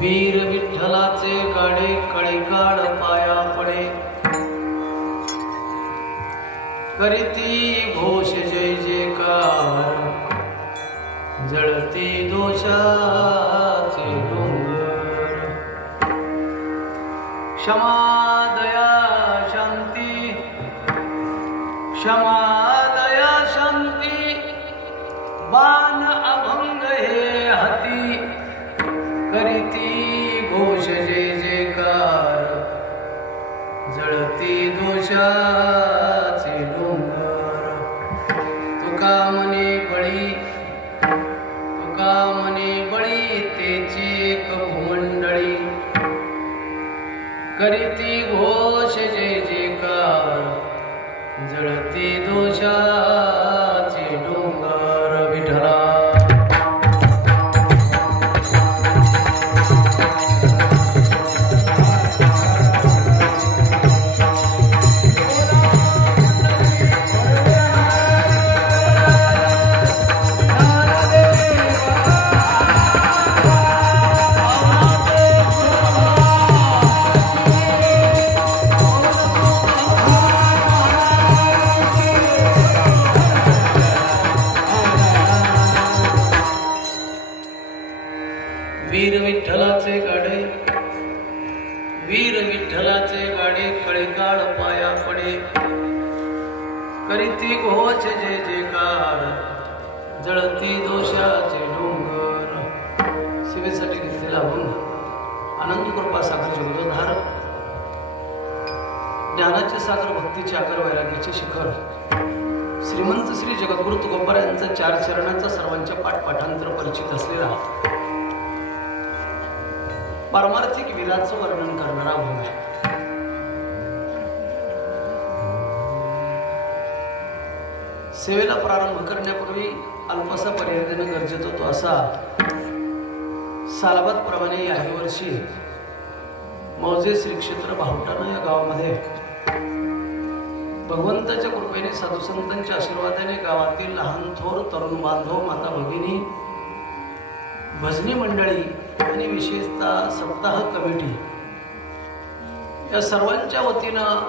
वीर विठ्ठलाचे गाडे कळीकाळ पाया पडे करीती घोष जय जयकार जळती दोषाचे डोंगर क्षमा दया शांती क्षमा दया शांती बाण अभंग हे हाती करीती घोष जय जयकार जळती दोषाचे डोंगर तुका मने बळी तेची एक भूमंडळी करीती घोष जय जयकार जळती दोषाचे डोंगर विठ्ठला वीर विठ्ठलाचे गाडे कळीकाळ पाया पडे करीती घोष जय जयकार जळती दोषाचे डोंगर सेवेसाठी घेतलेला अभंग अनंत कृपा सागर जगदोधार ज्ञानाचे सागर भक्तीचे आकर वैराग्याचे शिखर श्रीमंत श्री जगद्गुरु तुकोबार यांचा 4 चरणांचा सर्वांच्या पाठपाठांतर परिचित असलेला पारमार्थिक वीराचं वर्णन करणारा अभंग आहे. सेवेला प्रारंभ करण्यापूर्वी अल्पसा पर्याय देणं गरजेचं होतं. असा सालाबाद प्रमाणे याही वर्षी मौजे श्री क्षेत्र भावटाणा या गावामध्ये भगवंताच्या कृपेने साधू संतांच्या आशीर्वादाने गावातील लहान थोर तरुण बांधव माता भगिनी भजनी मंडळी आणि विशेषतः सप्ताह कमिटी या सर्वांच्या वतीनं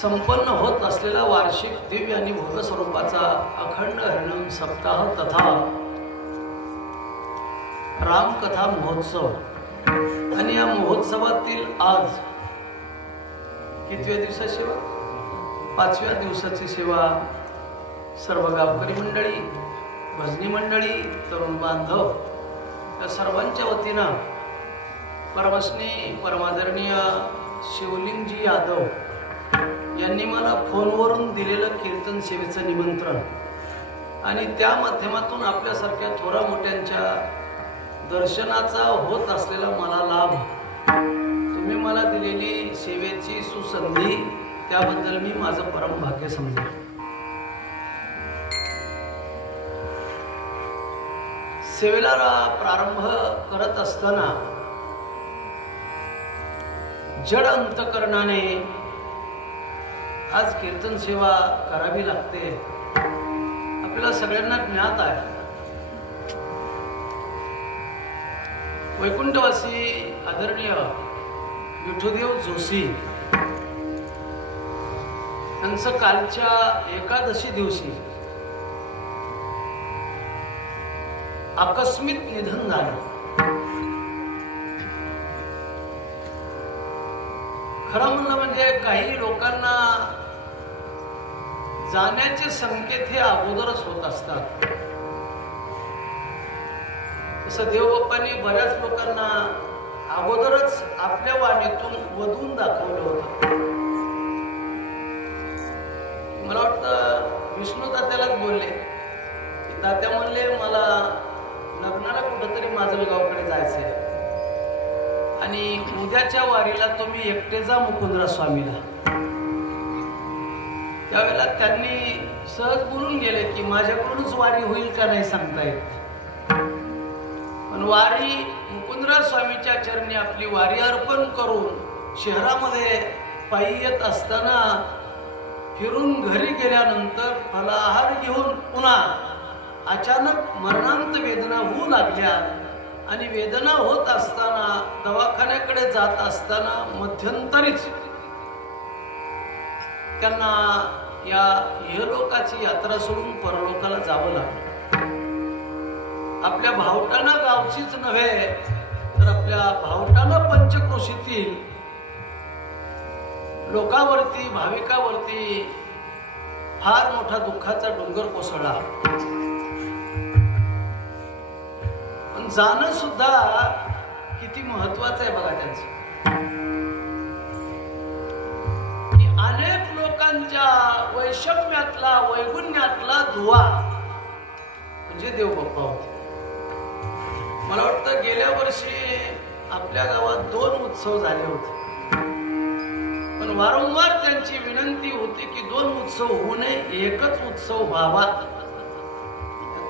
संपन्न होत असलेला वार्षिक दिव्य आणि भोग स्वरूपाचा अखंड हरिनाम सप्ताह तथा रामकथा महोत्सव आणि या महोत्सवातील आज कितव्या दिवसाची सेवा 5व्या दिवसाची सेवा सर्व गावकरी मंडळी भजनी मंडळी तरुण बांधव या सर्वांच्या वतीनं परमस्नेही परमादरणीय शिवलिंगजी यादव यांनी मला फोनवरून दिलेलं कीर्तन सेवेचं निमंत्रण आणि त्या माध्यमातून आपल्यासारख्या थोरा मोठ्यांच्या दर्शनाचा होत असलेला मला लाभ तुम्ही मला दिलेली सेवेची सुसंधी त्याबद्दल मी माझं परम भाग्य समजतो. सेवेला प्रारंभ करत असताना जड अंतकरणाने आज कीर्तन सेवा करावी लागते आपल्याला सगळ्यांना ज्ञात आहे. वैकुंठवासी आदरणीय विठुदेव जोशी यांचं कालच्या एकादशी दिवशी आकस्मिक निधन झालं. खरं म्हणलं म्हणजे काही लोकांना जाण्याचे संकेत हे अगोदरच होत असतात. तसं देवबाप्पांनी बऱ्याच लोकांना अगोदरच आपल्या वाणीतून वधून दाखवलं होतं. मला वाटतं विष्णू तात्यालाच बोलले की तात्या म्हणले मला लग्नाला कुठंतरी माजलगावकडे जायचंय आणि उद्याच्या वारीला तुम्ही एकटे जा मुकुंदरा स्वामीला. त्यावेळेला त्यांनी सहज बोलून गेले की माझ्याकडूनच वारी होईल का नाही सांगता येत, पण वारी मुकुंदरा स्वामीच्या चरणी आपली वारी अर्पण करून शहरामध्ये पायी येत असताना फिरून घरी गेल्यानंतर फलाहार घेऊन पुन्हा अचानक मरणांत वेदना होऊ लागल्या आणि वेदना होत असताना दवाखान्याकडे जात असताना मध्यंतरीच त्यांना या इहलोकाची यात्रा सोडून परलोकाला जावं लागलं. आपल्या भावटाना गावचीच नव्हे तर आपल्या भावटाना पंचक्रोशीतील लोकांवरती भाविकावरती फार मोठा दुःखाचा डोंगर कोसळला. पण जाणं सुद्धा किती महत्वाचं आहे बघा त्यांचं. की अनेक लोकांच्या वैषम्यातला वैगुण्यातला दुवा म्हणजे देवबाप्पा होते. मला वाटतं गेल्या वर्षी आपल्या गावात 2 उत्सव झाले होते. पण वारंवार त्यांची विनंती होती की 2 उत्सव होऊ नये, एकच उत्सव व्हावा.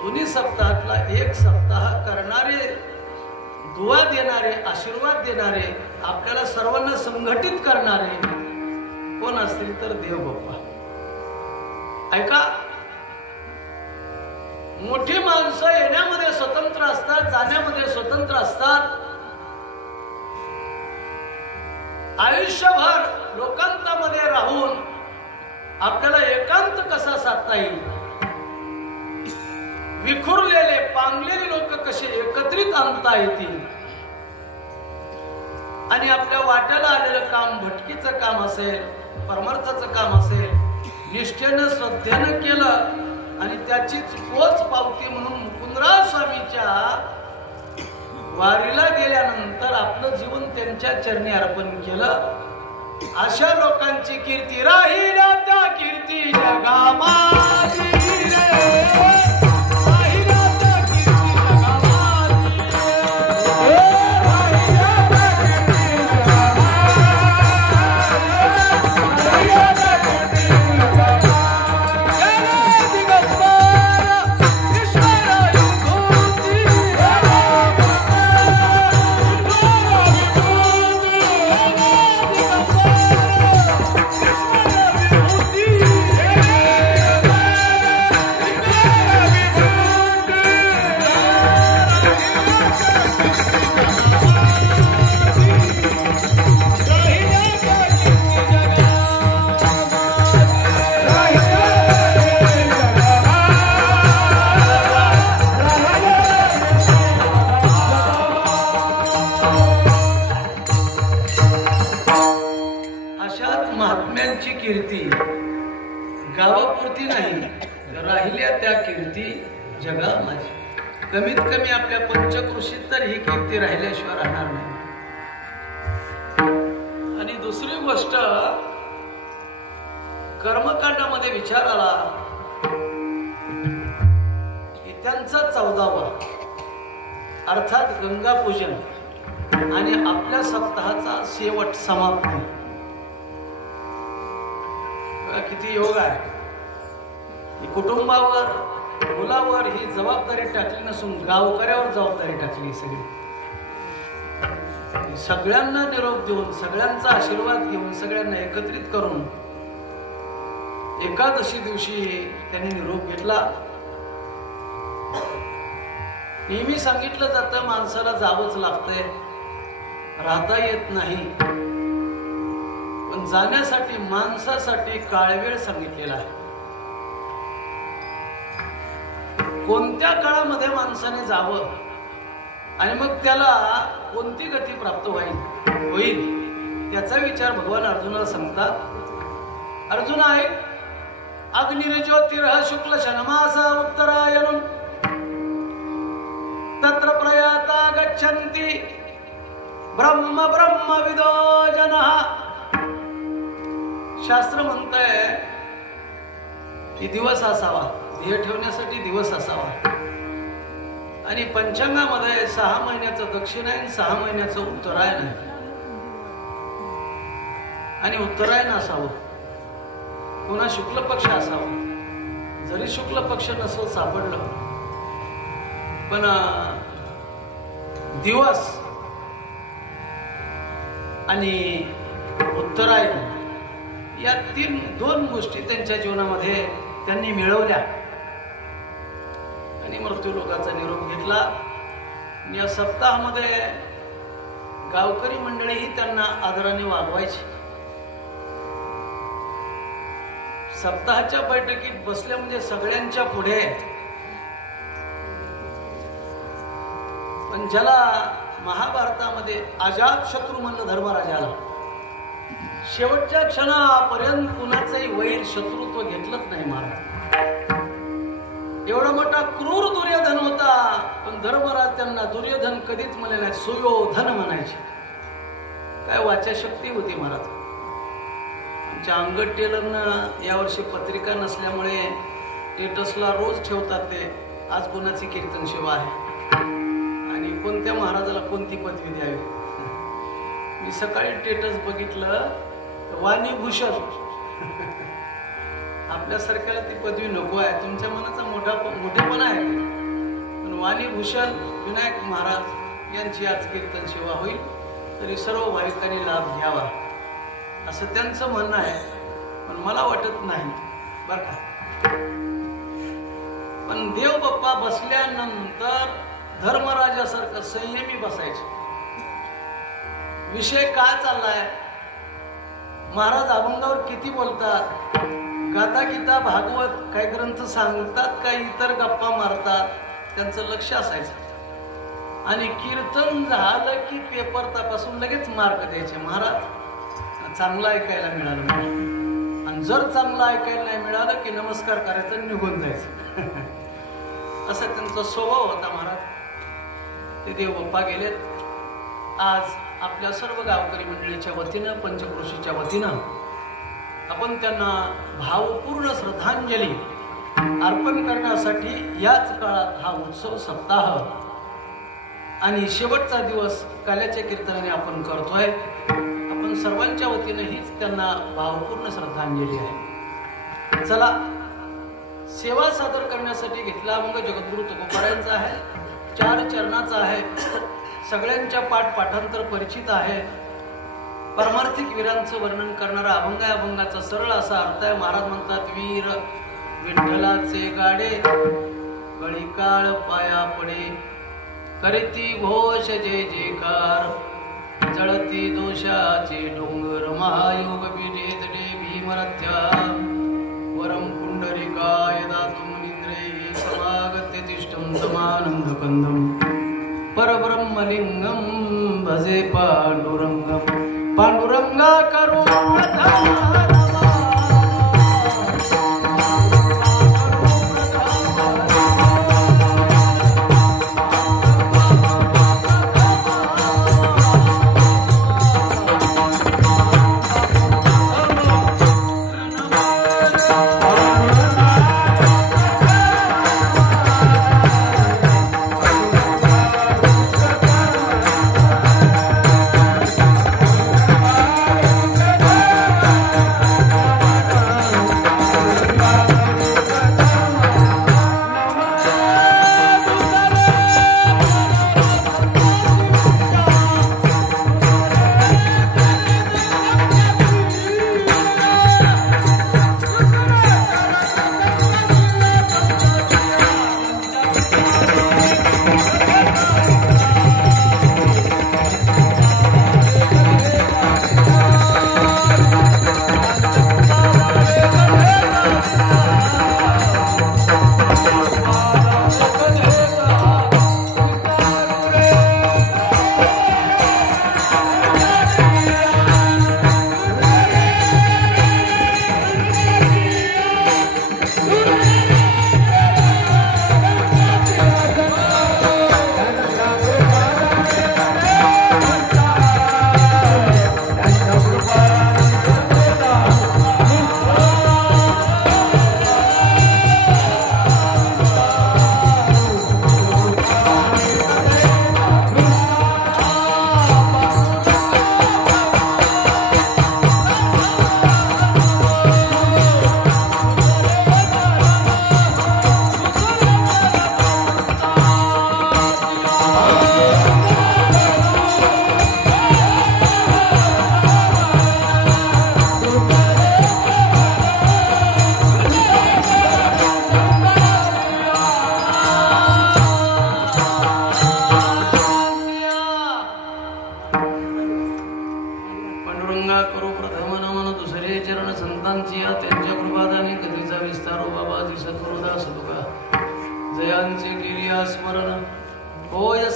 दोन्ही सप्ताहातला एक सप्ताह करणारे, दुआ देणारे, आशीर्वाद देणारे, आपल्याला सर्वांना संघटित करणारे कोण असतील तर देवबाप्पा. ऐका, मोठी माणसं येण्यामध्ये स्वतंत्र असतात, जाण्यामध्ये स्वतंत्र असतात. आयुष्यभर लोकांतामध्ये राहून आपल्याला एकांत कसा साधता येईल, विखुरलेले पांगलेले लोक कसे एकत्रित आणता येतील, आणि आपल्या वाट्याला आलेलं काम, भटकीचं काम असेल, परमार्थाचं काम असेल, निष्ठेनं श्रद्धेनं केलं आणि त्याचीच पोच पावती म्हणून मुकुंदराज स्वामीच्या वारीला गेल्यानंतर आपलं जीवन त्यांच्या चरणी अर्पण केलं. अशा लोकांची कीर्ती राहील त्या कीर्ती जगामाजी रे. कीर्ती गावापुरती नाही, राहिल्या त्या कीर्ती जगामाजी. कमीत कमी आपल्या पंचक्रोशीत तर ही कीर्ती राहिल्याशिवाय राहणार नाही. आणि दुसरी गोष्ट, कर्मकांडामध्ये विचार आला की त्यांचा 14वा अर्थात गंगा पूजन आणि आपल्या सप्ताहाचा शेवट समाप्ती. किती योग आहे. कुटुंबावर, मुलावर ही जबाबदारी टाकली नसून गावकऱ्यावर जबाबदारी टाकली. सगळ्यांना निरोप देऊन, सगळ्यांचा आशीर्वाद घेऊन, सगळ्यांना एकत्रित करून एकादशी दिवशी त्यांनी निरोप घेतला. नेहमी सांगितलं जातं माणसाला जावंच लागतंय, राहता येत नाही. पण जाण्यासाठी माणसासाठी काळवेळ सांगितलेला आहे. कोणत्या काळामध्ये माणसाने जावं आणि मग त्याला कोणती गती प्राप्त होईल त्याचा विचार भगवान अर्जुनाला सांगतात. अर्जुन आहे अग्निर्ज्योतिर्ह शुक्ल शनमास उत्तरायण तत्र प्रयाता गच्छन्ति ब्रह्म ब्रह्मविदो जनः. शास्त्र म्हणतंय की दिवस असावा, ध्येय ठेवण्यासाठी दिवस असावा. आणि पंचांगामध्ये 6 महिन्याचं दक्षिणायन, 6 महिन्याचं उत्तरायण आहे. आणि उत्तरायण असावं, पुन्हा शुक्ल पक्ष असावा. जरी शुक्ल पक्ष नसो सापडलं पण दिवस आणि उत्तरायण या 2 गोष्टी त्यांच्या जीवनामध्ये त्यांनी मिळवल्या आणि मृत्यू लोकाचा निरोप घेतला. या सप्ताहामध्ये गावकरी मंडळीही त्यांना आदराने वागवायची. सप्ताहाच्या बैठकीत बसल्या म्हणजे सगळ्यांच्या पुढे. पण ज्याला महाभारतामध्ये अजात शत्रू म्हणलं धर्मराजाला, शेवटच्या क्षणापर्यंत कुणाचंही वैर शत्रुत्व घेतलंच नाही महाराज. एवढा मोठा क्रूर दुर्योधन होता, पण धर्मराज त्यांना दुर्योधन कधीच म्हणले नाही, सुयोधन म्हणायचे. काय वाचाशक्ती होती महाराज. आमच्या अंगद टेलरनं यावर्षी पत्रिका नसल्यामुळे स्टेटसला रोज ठेवतात ते आज कोणाची कीर्तन सेवा आहे आणि कोणत्या महाराजाला कोणती पदवी द्यावी. मी सकाळी स्टेटस बघितलं, वाणीभूषण. आपल्यासारख्याला ती पदवी नको आहे, तुमच्या मनाचा मोठेपणा आहे, पण वाणीभूषण विनायक महाराज यांची आज कीर्तन सेवा होईल, तरी सर्व भाविकांनी लाभ घ्यावा असं त्यांचं म्हणणं आहे. पण मला वाटत नाही बरं का. पण देव बाप्पा बसल्यानंतर धर्मराजासारखं संयमी बसायचे. विषय काय चाललाय, महाराज अभंगावर किती बोलतात, गाता गीता भागवत काही ग्रंथ सांगतात, काही इतर गप्पा मारतात, त्यांचं लक्ष असायचं. आणि कीर्तन झालं की पेपर तपासून लगेच मार्क द्यायचे. महाराज चांगलं ऐकायला मिळालं, आणि जर चांगलं ऐकायला नाही मिळालं की नमस्कार करायचं, निघून जायचं. असा त्यांचा स्वभाव होता महाराज. ते देव बाप्पा गेलेत. आज आपल्या सर्व गावकरी मंडळीच्या वतीनं, पंचक्रोशीच्या वतीनं आपण त्यांना भावपूर्ण श्रद्धांजली अर्पण करण्यासाठी याच काळात हा उत्सव सप्ताह आणि शेवटचा दिवस काल्याच्या कीर्तनाने आपण करतोय. आपण सर्वांच्या वतीनं हीच त्यांना भावपूर्ण श्रद्धांजली आहे. चला, सेवा सादर करण्यासाठी घेतला अभंग जगद्गुरु तुकोबारायांचा आहे, 4 चरणाचा आहे, सगळ्यांच्या पाठांतर परिचित आहे. परमार्थिक वीरांचं वर्णन करणारा अभंग आहे. अभंगाचा सरळ असा अर्थ आहे. महाराज म्हणतात, वीर विठ्ठलाचे गाडे गळी काळ पाया पडे, करती घोष जय जयकार, जळती दोषाचे डोंगर महायोग बिडेतडे भीमरथ्या, वरम पुंडरिकाय दातुम निंद्रे समागत्य तिष्ठं समानंद कंदम, परब्रह्मलिंगम भजे पांडुरंगम, पांडुरंगा करुणा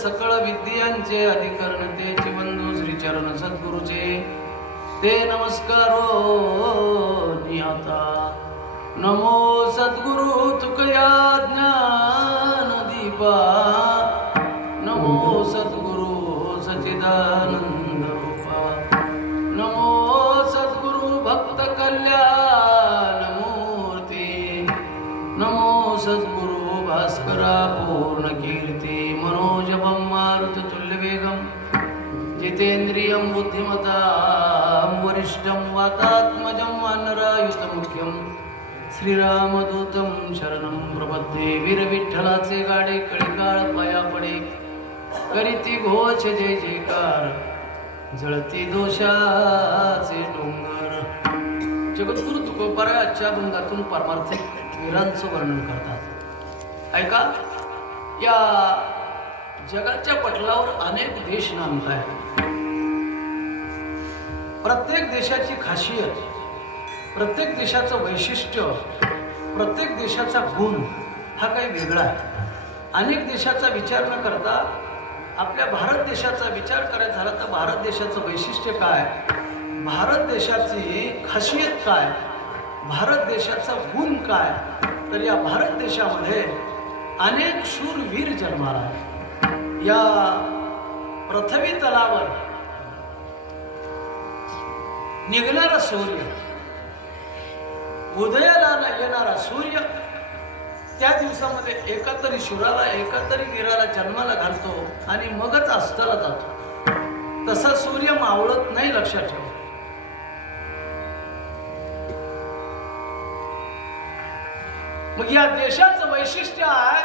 सकळ विद्यांचे अधिकरणतेचे बंधू श्री चरण सद्गुरुचे ते नमस्कारो निहता. नमो सद्गुरु तुकया ज्ञान दीपा. नमो सद्गुरु सच्चिदानंद रूपा. नमो सद्गुरु भक्त कल्याण मूर्ती. नमो सद्गुरु भास्करा पूर्ण कीर्ती. मनोजवं मारुततुल्य वेगं जितेन्द्रियं बुद्धिमतां वरिष्ठं वातात्मजं वानरायुतमुख्यं श्रीरामदूतं शरणं प्रपद्ये. वीर विठ्ठलाचे गाडे कळीकाळ पाया पडे करीती घोष जय जयकार. जळती दोषाचे डोंगर. जगद्गुरु तुकोबाराच्या अभंगातून पारमार्थिक वीरांचं वर्णन करतात. ऐका, या जगाच्या पटलावर अनेक देश नांदत आहेत. प्रत्येक देशाची खासियत, प्रत्येक देशाचं वैशिष्ट्य, प्रत्येक देशाचा गुण हा काही वेगळा आहे. अनेक देशाचा विचार न करता आपल्या भारत देशाचा विचार करायचा झाला तर भारत देशाचं वैशिष्ट्य काय, भारत देशाची खासियत काय, भारत देशाचा गुण काय, तर या भारत देशामध्ये अनेक शूरवीर जन्माला आहे. या पृथ्वी तलावर निघणारा सूर्य, उदयाला येणारा सूर्य त्या दिवसामध्ये एका तरी शूराला, एका तरी वीराला जन्माला घालतो आणि मगच अस्ताला जातो. तसा सूर्य मावळत नाही, लक्षात ठेवा. मग या देशाचं वैशिष्ट्य आहे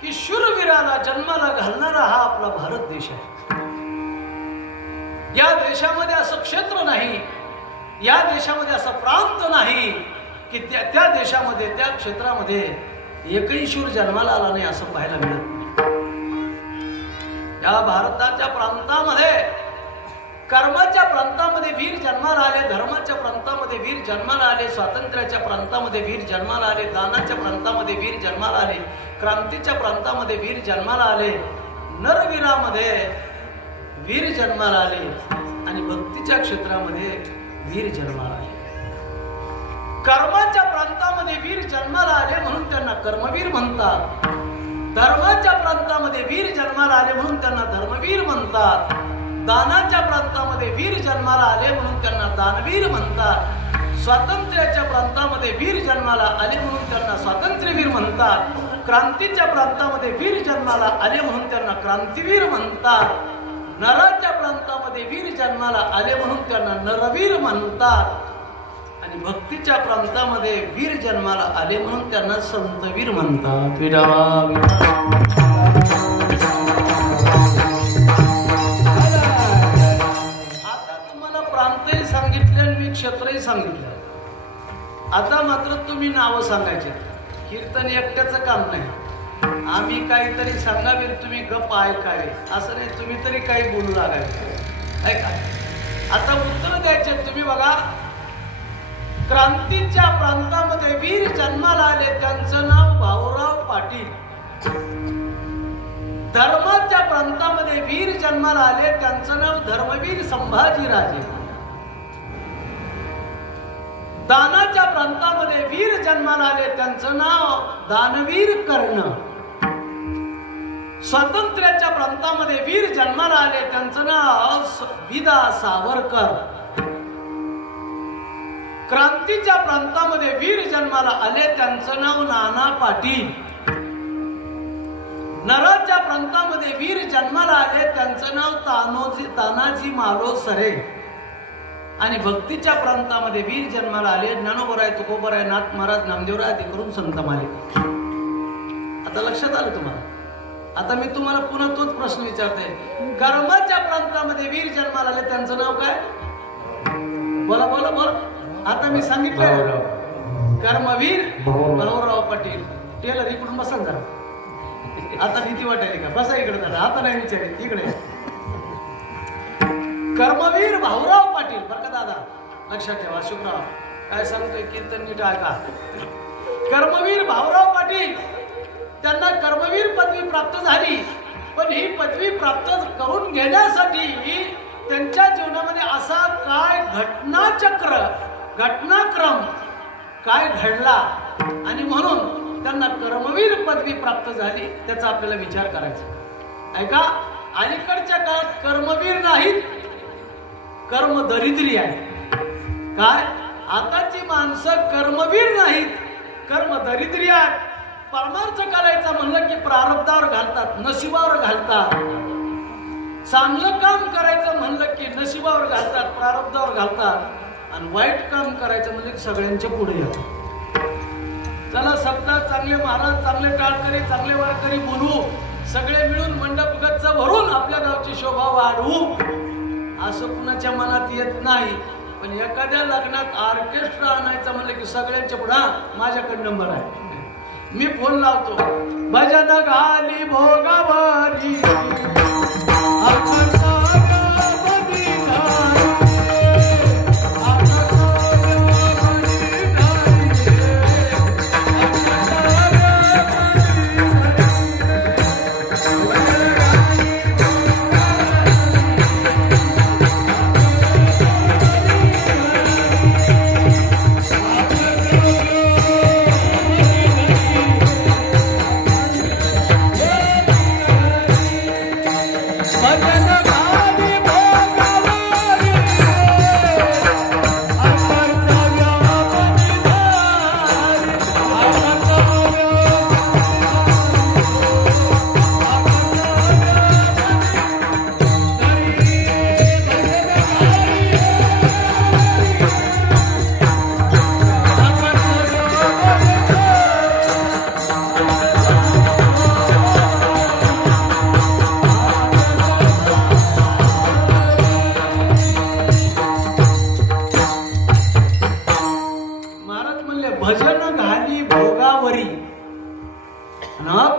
की शूरवीराला जन्माला घालणारा हा आपला भारत देश आहे. या देशामध्ये असं क्षेत्र नाही, या देशामध्ये असा प्रांत नाही की त्या देशामध्ये, त्या क्षेत्रामध्ये एकही शूर जन्माला आला नाही असं पाहायला मिळत नाही. या भारताच्या प्रांतामध्ये, कर्माच्या प्रांतामध्ये वीर जन्माला आले, धर्माच्या प्रांतामध्ये वीर जन्माला आले, स्वातंत्र्याच्या प्रांतामध्ये वीर जन्माला आले, दानाच्या प्रांतामध्ये वीर जन्माला आले, क्रांतीच्या प्रांतामध्ये वीर जन्माला आले, नरवीरामध्ये वीर जन्माला आले आणि भक्तीच्या क्षेत्रामध्ये वीर जन्माला आले. कर्माच्या प्रांतामध्ये वीर जन्माला आले म्हणून त्यांना कर्मवीर म्हणतात. धर्माच्या प्रांतामध्ये वीर जन्माला आले म्हणून त्यांना धर्मवीर म्हणतात. दानाच्या प्रांतामध्ये वीर जन्माला आले म्हणून त्यांना दानवीर म्हणतात. स्वातंत्र्याच्या प्रांतामध्ये वीर जन्माला आले म्हणून त्यांना स्वातंत्र्यवीर म्हणतात. क्रांतीच्या प्रांतामध्ये वीर जन्माला आले म्हणून त्यांना क्रांतीवीर म्हणतात. नराच्या प्रांतामध्ये वीर जन्माला आले म्हणून त्यांना नरवीर म्हणतात. आणि भक्तीच्या प्रांतामध्ये वीर जन्माला आले म्हणून त्यांना संतवीर म्हणतात. आता तुम्हाला प्रांतही सांगितले आणि मी क्षेत्रही सांगितलं. आता मात्र तुम्ही नावं सांगायचे. कीर्तन एकट्याचं काम नाही. आम्ही काहीतरी सांगावे, तुम्ही गप्प ऐकावे असं नाही. तुम्ही तरी काही बोलू लागायचे. ऐका, आता उत्तर द्यायचे. तुम्ही बघा, क्रांतीच्या प्रांतामध्ये वीर जन्माला आले, त्यांचं नाव भाऊराव पाटील. धर्माच्या प्रांतामध्ये वीर जन्माला आले, त्यांचं नाव धर्मवीर संभाजीराजे. दानाच्या प्रांतामध्ये वीर जन्माला आले, त्यांचं नाव दानवीर कर्ण. स्वातंत्र्याच्या प्रांतामध्ये वीर जन्माला आले, त्यांचं नाव विदा सावरकर. क्रांतीच्या प्रांतामध्ये वीर जन्माला आले, त्यांचं नाव नाना पाटील. नराच्या प्रांतामध्ये वीर जन्माला आले, त्यांचं नाव तानाजी मालोसरे. आणि भक्तीच्या प्रांतामध्ये वीर जन्माला आले, ज्ञानोबराय, तुकोबराय, नाथ महाराज, नामदेवराय आदी करून संत माले. आता लक्षात आलं तुम्हाला? आता मी तुम्हाला पुन्हा तोच प्रश्न विचारते. कर्माच्या प्रांतामध्ये वीर जन्माला आले, त्यांचं नाव काय? बोला बोला बोला. आता मी सांगितलं, कर्मवीर भाऊराव पाटील. टेलर इकडून बसा जरा. आता भीती वाटायली का? बसा इकडे जरा. आता नाही विचारेल, इकडे. कर्मवीर भाऊराव पाटील. बरं का दादा, लक्षात ठेवा. शुभराव काय सांगतोय कीर्तन नीट ऐका. कर्मवीर भाऊराव पाटील, त्यांना कर्मवीर पदवी प्राप्त झाली, पण ही पदवी प्राप्त करून घेण्यासाठी त्यांच्या जीवनामध्ये असा काय घटनाचक्र घटनाक्रम काय घडला आणि म्हणून त्यांना कर्मवीर पदवी प्राप्त झाली, त्याचा आपल्याला विचार करायचा. ऐका, अलीकडच्या काळात कर्मवीर नाहीत, कर्म दरिद्री आहे. काय, आताची माणसं कर्मवीर नाहीत, कर्म दरिद्री आहेत. परमार्थ करायचा म्हणलं की प्रारब्धावर घालतात, नशिबावर घालतात. चांगलं काम करायचं म्हणलं की नशिबावर घालतात, प्रारब्धावर घालतात. आणि वाईट काम करायचं म्हणजे सगळ्यांच्या पुढे येतात. चला सप्ताह चांगले महाराज, चांगले टाळकरी, चांगले वारकरी बोलू, सगळे मिळून मंडप गच्च भरून आपल्या गावची शोभा वाढवू, असं कुणाच्या मनात येत नाही. पण एखाद्या लग्नात ऑर्केस्ट्रा आणायचं म्हणलं की सगळ्यांच्या पुढे माझ्याकडे नंबर आहे, मी फोन लावतो. भजन घाली भोगावरी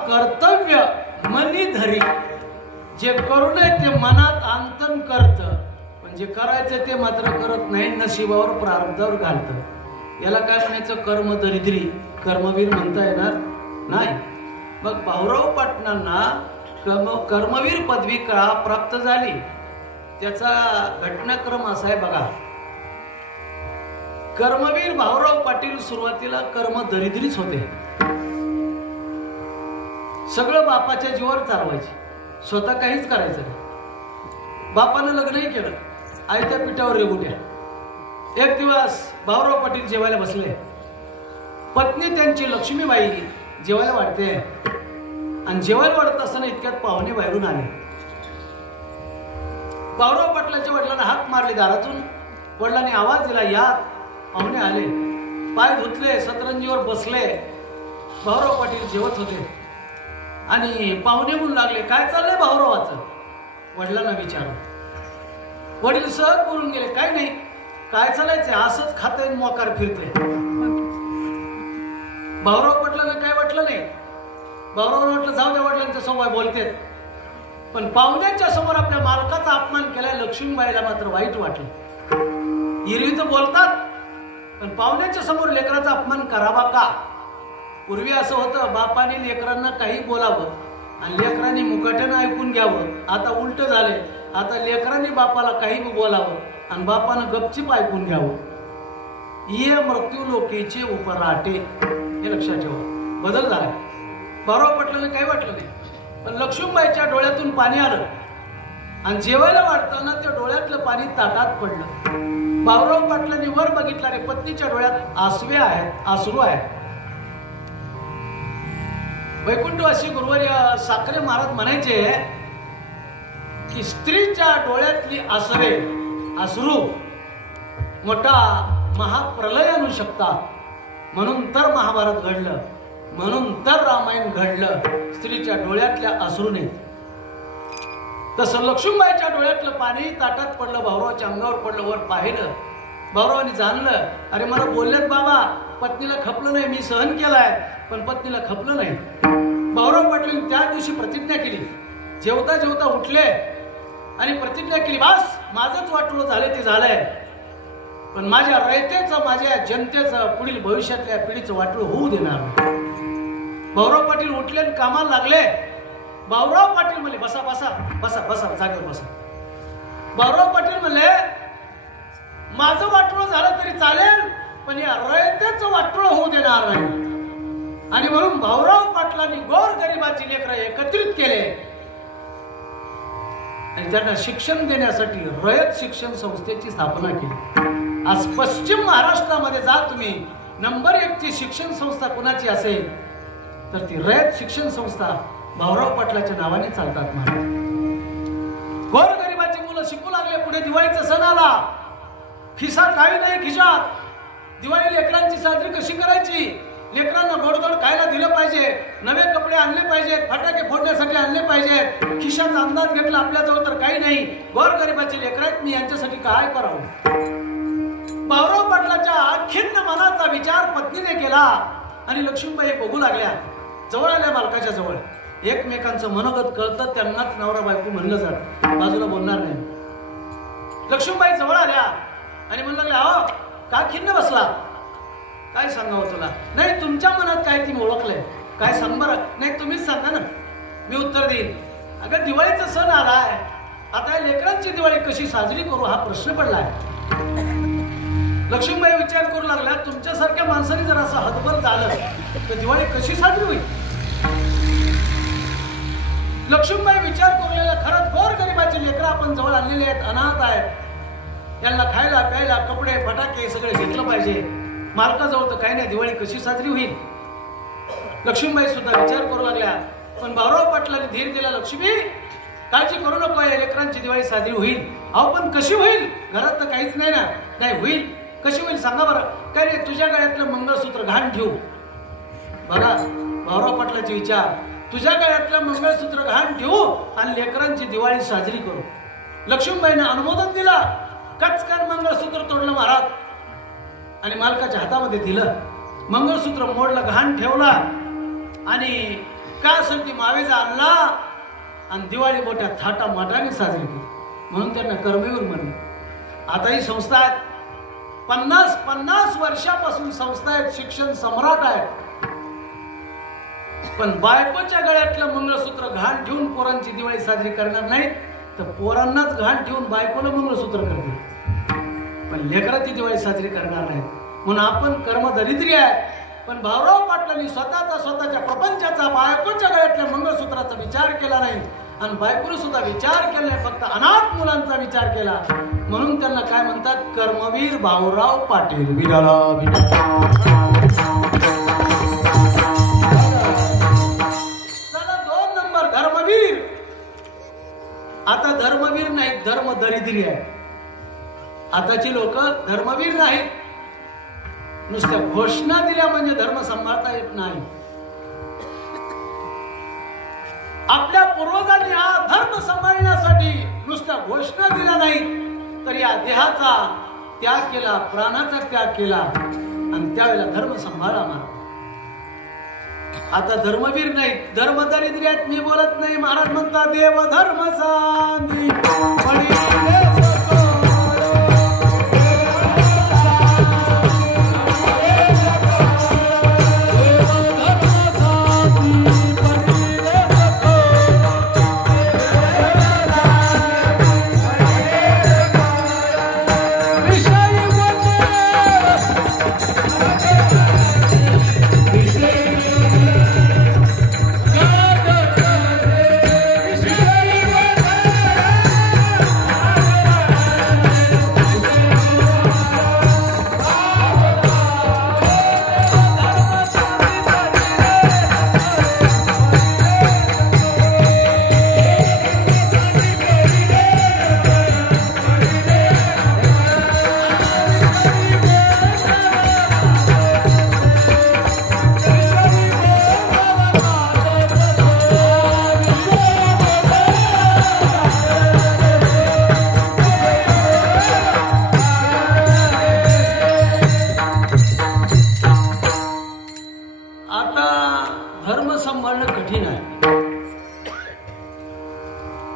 कर्तव्य मनी धरी. जे करू नये ते मनात अंतन करत, पण जे करायचं ते मात्र करत नाही, नशिबावर प्रारब्धावर घालत. याला काय म्हणायचं? कर्म दरिद्री. कर्मवीर म्हणता येणार नाही. मग भाऊराव पाटणांना कर्मवीर पदवी का प्राप्त झाली, त्याचा घटनाक्रम असा आहे बघा. कर्मवीर भाऊराव पाटील सुरुवातीला कर्म दरिद्रीच होते. सगळं बापाच्या जीवावर चालवायचे, स्वतः काहीच करायचं नाही. बापानं लग्नही केलं, आयत्या पिठावर रेगुट्या. एक दिवस भाऊराव पाटील जेवायला बसले. पत्नी त्यांची लक्ष्मीबाई जेवायला वाढते, आणि जेवायला वाढत असताना इतक्यात पाहुणे बाहेरून आले. भाऊराव पाटलाच्या वडिलांना हाक मारली दारातून. वडिलांनी आवाज दिला, या. पाहुणे आले, पाय धुतले, सतरंजीवर बसले. भाऊराव पाटील जेवत होते आणि पाहुणे म्हणू लागले, काय चाललंय भाऊरावाचं? वडिलांना विचारलं. वडील सहज बोलून गेले, काय नाही, काय चालायचं, असंच खातंय, मोकार फिरतंय. भाऊराव पाटलांना काय वाटलं नाही. भाऊराव वाटलं जाऊ द्या, वडिलांच्या समोर बोलतेत. पण पाहुण्यांच्या समोर आपल्या मालकाचा अपमान केलाय लक्ष्मीबाईला मात्र वाईट वाटलं. हिरवी तर बोलतात, पण पाहुण्यांच्या समोर लेकराचा अपमान करावा का? पूर्वी असं होतं, बापाने लेकरांना काही बोलावं आणि लेकरांनी मुकाट्यानं ऐकून घ्यावं. आता उलट झाले, आता लेकरांनी बापाला काही बोलावं आणि बापानं गपचीप ऐकून घ्यावं. ये मृत्यू लोकेचे उपराटे, हे लक्षात ठेवा. बदल झाला. भाऊराव पाटलांना काही वाटलं नाही, पण लक्ष्मीबाईच्या डोळ्यातून पाणी आलं आणि जेवायला वाढताना त्या डोळ्यातलं पाणी ताटात पडलं. भाऊराव पाटलांनी वर बघितलं, रे पत्नीच्या डोळ्यात आसवे आहेत, अश्रू आहेत. वैकुंठवासी गुरुवर्य साखरे महाराज म्हणायचे की स्त्रीच्या डोळ्यातली आसवे, अश्रू मोठा महाप्रलय आणू शकतात. म्हणून तर महाभारत घडलं, म्हणून तर रामायण घडलं, स्त्रीच्या डोळ्यातल्या अश्रूने. तसं लक्ष्मीबाईच्या डोळ्यातलं पाणी ताटात पडलं, भाऊरावाच्या अंगावर पडलं. वर पाहिलं, भाऊरावांनी जाणलं, अरे मला बोललेत बाबा, पत्नीला खपलं नाही, मी सहन केलाय, पण पत्नीला खपलं नाही. भाऊराव पाटील त्या दिवशी प्रतिज्ञा केली. जेवता जेवता उठले आणि प्रतिज्ञा केली, बस माझंच वाटलं झालंय ते झालंय, पण माझ्या रयतेचं, माझ्या जनतेचं, पुढील भविष्यातल्या पिढीचं वाटलं होऊ देणार. भाऊराव पाटील उठले आणि कामाला लागले. भाऊराव पाटील म्हणले बसा बसा बसा बसा जागेवर बसा. भाऊराव पाटील म्हणले माझं वाटोळं झालं तरी चालेल पण या रयतेचं वाटोळं होऊ देणार नाही. आणि म्हणून भाऊराव पाटलांनी गोरगरिबाची लेकरं एकत्रित केले आणि त्यांना शिक्षण देण्यासाठी रयत शिक्षण संस्थेची स्थापना केली. आज पश्चिम महाराष्ट्रामध्ये जा तुम्ही, नंबर 1 ची शिक्षण संस्था कुणाची असेल तर ती रयत शिक्षण संस्था भाऊराव पाटलाच्या नावाने चालतात. महाराज गोरगरिबाची मुलं शिकू लागले. पुढे दिवाळीचा सण आला, खिसा काही नाही खिशात. दिवाळी लेकरांची साजरी कशी करायची? लेकरांना गोडधोड खायला दिलं पाहिजे, नवे कपडे आणले पाहिजेत, फटाके फोडण्यासाठी आणले पाहिजेत. खिशाचा अंदाज घेतला आपल्याजवळ तर काही नाही. गोरगरिबाची लेकर आहेत, मी यांच्यासाठी काय करावं? भाऊराव पाटलाच्या खिन्न मनाचा विचार पत्नीने केला आणि लक्ष्मीबाई बघू लागल्या. जवळ आल्या मालकाच्या जवळ. एकमेकांचं मनोगत कळतं त्यांनाच नवरा बायको म्हणलं जातं, बाजूला बोलणार नाही. लक्ष्मीबाई जवळ आल्या आणि म्हणू लागल्या अहो का खिन्न बसला? काय सांगावं तुला? नाही तुमच्या मनात काय ती ओळखलंय, काय सांग बरं. नाही तुम्हीच सांगा ना, मी उत्तर देईन. अगं दिवाळीचा सण आलाय, आता या लेकरांची दिवाळी कशी साजरी करू हा प्रश्न पडलाय. लक्ष्मीबाई विचार करू लागल्या तुमच्यासारख्या माणसाने जर असं हतबल झालं तर दिवाळी कशी साजरी होईल? लक्ष्मीबाई विचार करू लागल्या खरंच गोरगरिबाची लेकरं आपण जवळ आणलेली आहेत, अनाथ आहेत, त्यांना खायला प्यायला कपडे फटाके सगळे घेतलं पाहिजे. मालकाजवळ तर काही नाही, दिवाळी कशी साजरी होईल? लक्ष्मीबाई सुद्धा विचार करू लागल्या. पण भाऊराव पाटलांनी धीर दिला, लक्ष्मी काळजी करू नको, या लेकरांची दिवाळी साजरी होईल. अहो पण कशी होईल? घरात तर काहीच नाही ना. नाही होईल, कशी होईल सांगा बरं. काय रे तुझ्या गळ्यातलं मंगळसूत्र घाण ठेवू. बघा भाऊराव पाटलाचे विचार, तुझ्या गळ्यातलं मंगळसूत्र घाण ठेवू आणि लेकरांची दिवाळी साजरी करू. लक्ष्मीबाईने अनुमोदन दिला. कचकन मंगळसूत्र तोडलं महाराज आणि मालकाच्या हातामध्ये दिलं. मंगळसूत्र मोडलं, घाण ठेवला आणि काय असेल ती मावेजा आणला आणि दिवाळी मोठ्या थाटामाटाने साजरी केली. म्हणून त्यांना कर्मवीर म्हणले. आता ही संस्था आहेत, 50 वर्षापासून संस्था आहेत, शिक्षण सम्राट आहेत. पण बायकोच्या गळ्यातलं मंगळसूत्र घाण ठेवून पोरांची दिवाळी साजरी करणार नाही तर पोरांनाच घाण ठेवून बायकोला मंगळसूत्र करतील, पण लेकराची दिवाळी साजरी करणार नाही. म्हणून आपण कर्मदरिद्री आहे. पण भाऊराव पाटलांनी स्वतःच्या प्रपंचाचा बायकोच्या गळ्यातल्या मंगळसूत्राचा विचार केला नाही आणि बायकोने सुद्धा विचार केला नाही, फक्त अनाथ मुलांचा विचार केला. म्हणून त्यांना काय म्हणतात? कर्मवीर भाऊराव पाटील. विडाला चला 2 नंबर धर्मवीर. आता धर्मवीर नाही, धर्मदरिद्री आहे. आताची लोक धर्मवीर नाहीत, नुसत्या घोषणा दिल्या म्हणजे धर्म सांभाळता येत नाही. आपल्या पूर्वजांनी हा धर्म सांभाळण्यासाठी नुसत्या घोषणा दिल्या नाहीत तर या देहाचा त्याग केला, प्राणाचा त्याग केला आणि त्यावेळेला धर्म सांभाळला. आता धर्मवीर नाही, धर्मदरिद्री आहेत. मी बोलत नाही. महाराज म्हणतात देव धर्म सांगी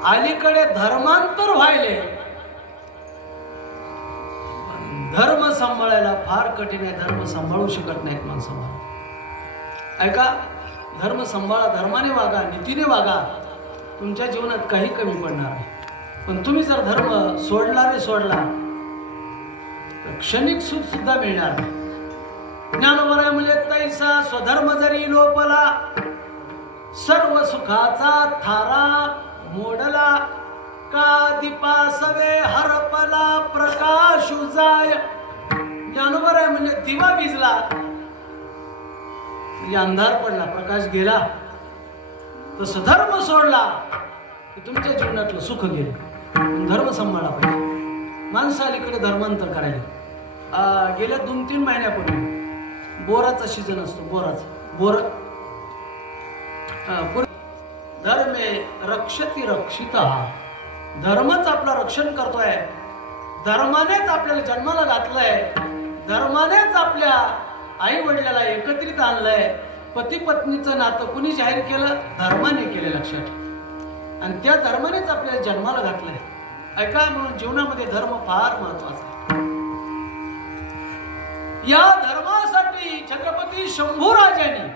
अलीकडे धर्मांतर व्हायले. धर्म सांभाळायला फार कठीण आहे. धर्म सांभाळू शकत नाहीत माणसं. ऐका, धर्म सांभाळा, धर्माने वागा, नीतीने वागा. तुमच्या जीवनात काही कमी पडणार नाही. पण तुम्ही जर धर्म सोडला तर क्षणिक सुख सुद्धा मिळणार नाही. ज्ञानोबराय म्हणजे तैसा स्वधर्म जरी लोपला, सर्व सुखाचा थारा मोडला, का दीपासवे हरपला प्रकाश उजाय. ज्ञानोबराय म्हणजे दिवा विजला म्हणजे अंधार पडला, प्रकाश गेला. तसं धर्म सोडला की तुमच्या जीवनातलं सुख गेलं. धर्म सांभाळा पाहिजे. माणसं अलीकडे धर्मांतर करायला. गेल्या 2-3 महिन्यापूर्वी बोराचा सीजन असतो, बोर धर्मे रक्षती रक्षिता. धर्मच आपलं रक्षण करतोय. धर्मानेच आपल्याला जन्माला घातलंय. धर्मानेच आपल्या आई वडिलाला एकत्रित आणलंय. पती पत्नीचं नातं कुणी जाहीर केलं? धर्माने केलं. लक्षात. आणि त्या धर्मानेच आपल्याला जन्माला घातलंय. ऐका, म्हणून जीवनामध्ये धर्म फार महत्वाचा आहे. या धर्मासाठी छत्रपती शंभूराजांनी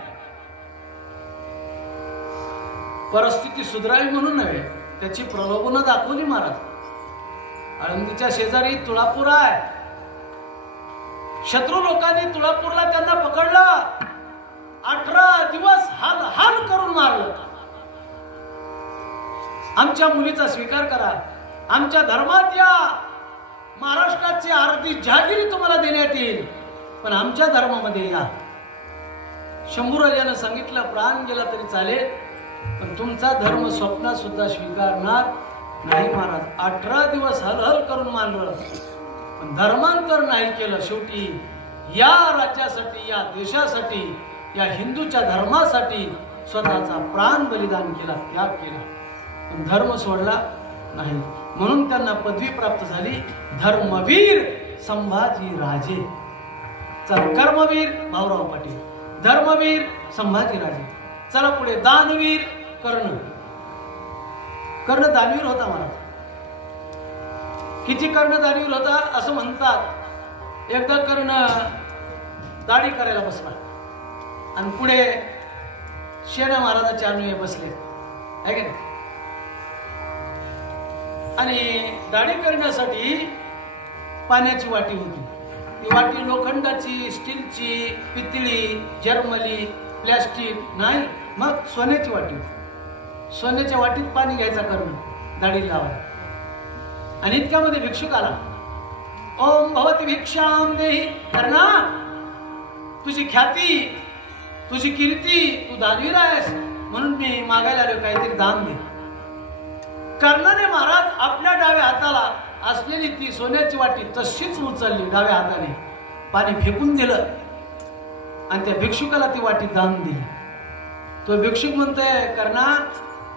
परिस्थिती सुधारावी म्हणून नव्हे, त्याची प्रलोभनं दाखवली महाराज. आळंदीच्या शेजारी तुळापूर आहे. शत्रू लोकांनी तुळापूरला त्यांना पकडलं. 18 दिवस हाल हाल करून मारलं. आमच्या मुलीचा स्वीकार करा, आमच्या धर्मात या, महाराष्ट्राची अर्धी जहागिरी तुम्हाला देण्यात येईल, पण आमच्या धर्मामध्ये या. शंभूराजानं सांगितलं, प्राण गेला तरी चालेल, पण तुमचा धर्म स्वप्नात सुद्धा स्वीकारणार नाही महाराज. 18 दिवस हलहल करून मानलं, पण धर्मांतर नाही केलं. शेवटी या राज्यासाठी, या देशासाठी, या हिंदूच्या धर्मासाठी स्वतःचा प्राण बलिदान केला, त्याग केला, पण धर्म सोडला नाही. म्हणून त्यांना पदवी प्राप्त झाली, धर्मवीर संभाजी राजे. चला, कर्मवीर भाऊराव पाटील, धर्मवीर संभाजी राजे. चला पुढे, दानवीर कर्ण. कर्ण दानवीर होता महाराज. किती कर्ण दानवीर होता असं म्हणतात. एकदा कर्ण दाढी करायला बसला आणि पुढे शेणा महाराजाचे अनुयायी बसले, आहे का नाही? आणि दाढी करण्यासाठी पाण्याची वाटी होती. ती वाटी लोखंडाची, स्टीलची, पितळी, जर्मली, प्लॅस्टिक नाही, मग सोन्याची वाटी होती. सोन्याच्या वाटीत पाणी घ्यायचा कर्ण दाढी लावायला. आणि इतक्यामध्ये भिक्षुक आला. ओम भवती भिक्षाम देही. कर्णा, तुझी ख्याती, तुझी कीर्ती, तू दानवीर आहेस म्हणून मी मागायला आलो, काहीतरी दान दे. कर्णाने महाराज आपल्या डाव्या हाताला असलेली ती सोन्याची वाटी तशीच उचलली, डाव्या हाताने पाणी फेकून दिलं आणि त्या भिक्षुकाला ती वाटी दान दिली. तो भिक्षुक म्हणतोय, कर्णा,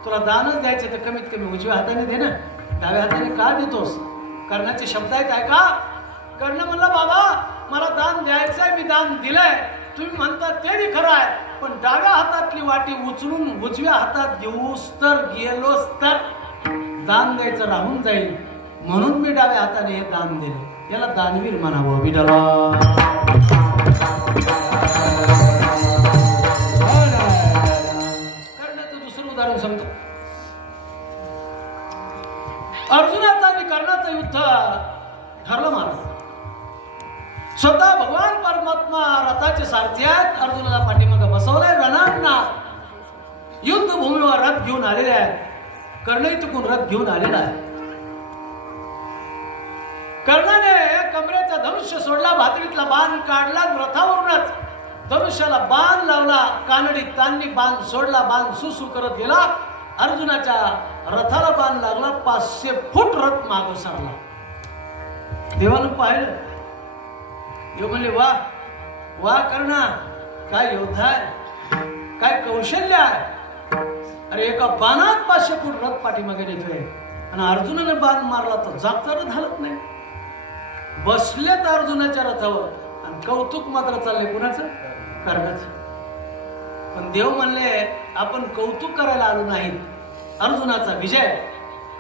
तुला दानच द्यायचं तर कमीत कमी उजव्या हाताने दे ना, डाव्या हाताने का देतोस? कर्णाचे शब्द आहेत, ऐका. कर्ण म्हणला, बाबा मला दान द्यायचंय, मी दान दिलंय, तुम्ही म्हणता ते बी खरं आहे, पण डाव्या हातातली वाटी उचलून उजव्या हातात घेऊस तर गेलोस तर दान द्यायचं राहून जाईल, म्हणून मी डाव्या हाताने हे दान दिले. याला दानवीर म्हणावं. विठला. कर्णाचं दुसरं उदाहरण सांगतो. अर्जुनाचा आणि कर्णाचं युद्ध ठरलं महाराज. स्वतः भगवान परमात्मा रथाचे सारथी आहेत. अर्जुनाला पाठीमागे बसवलंय. रणांगणात युद्धभूमीवर रथ घेऊन आलेले आहेत. कर्णही तिकून रथ घेऊन आलेला आहे. कर्णाने कमरेचा धनुष्य सोडला, भातरीतला बाण काढला, रथावरूनच धनुष्याला बाण लावला, कानडीत तांनी बाण सोडला, बाण सुसू करत गेला. अर्जुनाच्या रथाला बाण लागला, 500 फूट रथ मागे सरला. देवानं पाहिलं, देव म्हणले, वा वा कर्णा, काय योद्धा आहे, काय कौशल्य आहे. अरे एका बाणात 500 फूट रथ पाठीमागे नेतोय. आणि अर्जुनाने बाण मारला तर जागता रथ हलत नाही. बसलेत अर्जुनाच्या रथावर आणि कौतुक मात्र चाललंय कुणाचं? कर्णाचं. पण देव म्हणले, आपण कौतुक करायला आलो नाही, अर्जुनाचा विजय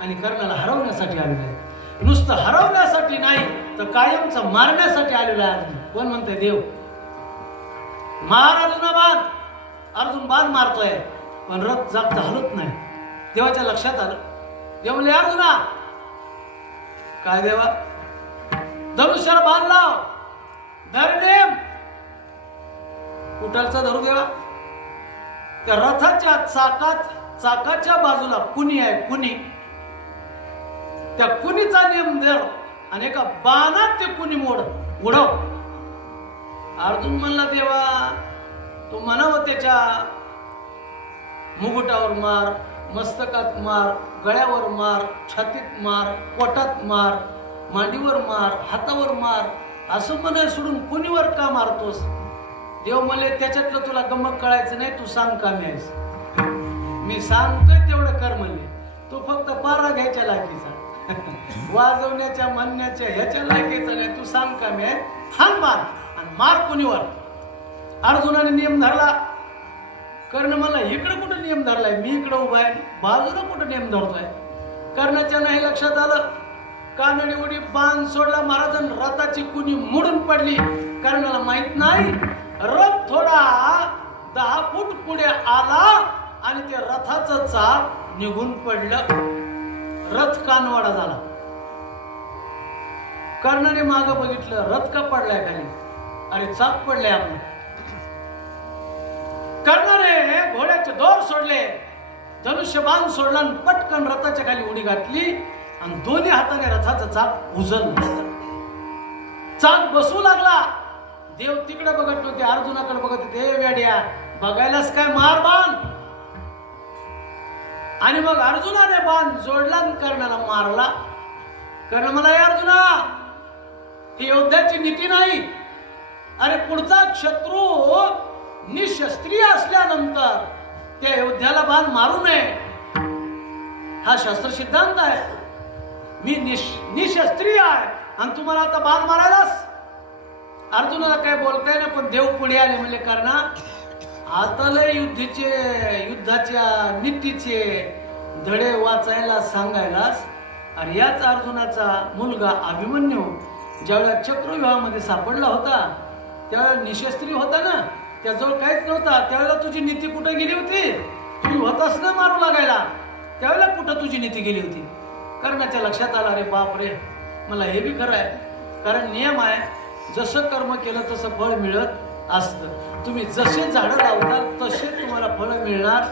आणि कर्णाला हरवण्यासाठी आलेलो आहे. नुसतं हरवण्यासाठी नाही तर कायमचं मारण्यासाठी आलेला आहे अर्जुन. कोण म्हणतंय? देव. मार अर्जुना बाण. अर्जुन बाण मारतोय पण रथ जागता हलत नाही. देवाच्या लक्षात आलं. देव म्हणले अर्जुना, काय देवा? धनुष्याला बाण लाव, धर नेम. कुठालचा धरू देवा? त्या रथाच्या चाकाच्या बाजूला कुणी आहे, कुणी. त्या कुणीचा नियम धर आणि एका बाणात ते कुणी उडव. अर्जुन म्हणला देवा, तू म्हणावं त्याच्या मुकुटावर मार, मस्तकात मार, गळ्यावर मार, छातीत मार, पोटात मार, मांडीवर मार, हातावर मार, असं म्हणाय सोडून कुणीवर का मारतोस? देव म्हणले त्याच्यातलं तुला गमक कळायचं नाही, तू सांग कामी आहेस. मी सांगतोय तेवढं कर म्हणले. तू फक्त पारा घ्यायच्या लायकीचा, वाजवण्याच्या म्हणण्याच्या ह्याच्या लायकीचा नाही, तू सांग कामी आहे. हान बाण आणि मार कुणीवर. अर्जुनाने नियम धरला. कर्ण म्हणला इकडे कुठं नियम धरलाय? मी इकडे उभा आहे, बाजूला कुठं नियम धरतोय? कर्णाच्या नाही लक्षात आलं. कानडी उडी बाण सोडला महाराज, रथाची कुणी मोडून पडली. कर्णाला माहित नाही, रथ थोडा 10 फूट पुढे आला आणि ते रथाचं चाक निघून पडलं. रथ कानवाडा झाला. कर्णाने माग बघितलं, रथ का पडलाय खाली? अरे चाक पडलंय आपण. कर्णाने घोड्याचे दोर सोडले, धनुष्यबाण सोडला आणि पटकन रथाच्या खाली उडी घातली आणि दोन्ही हाताने रथाचं चाक उचललं. चाक बसू लागला. देव तिकडे बघत नव्हते, अर्जुनाकडे बघत होते. वेड्या, बघायलाच काय, मार बाण. आणि मग अर्जुनाने बाण जोडला आणि कर्णाला मारला. कर्ण म्हणला अर्जुना, ही योद्ध्याची नीती नाही. अरे पुढचा शत्रू निशस्त्रीय असल्यानंतर त्या योद्ध्याला बाण मारू नये, हा शास्त्र सिद्धांत आहे. मी निशस्त्रीय आहे आणि तुम्हाला आता बाण मारायलास? अर्जुनाला काय बोलताय ना, पण देव पुढे आले. म्हणले कर्णा, आता लय युद्धाच्या नीतीचे धडे वाचायला सांगायलास. अरे याच अर्जुनाचा मुलगा अभिमन्यू ज्यावेळेला चक्रव्यूहामध्ये सापडला होता, त्यावेळेला निशस्त्री होता ना, त्याजवळ काहीच नव्हता. त्यावेळेला तुझी नीती कुठे गेली होती? तू होतास ना मारू लागायला, त्यावेळेला कुठं तुझी नीती गेली होती? कर्णाच्या लक्षात आला, अरे बाप रे, मला हे बी खरं आहे. कारण नियम आहे, जसं कर्म केलं तसं फळ मिळत असतं. तुम्ही जसे झाडं लावताल तसे तुम्हाला फळ मिळणार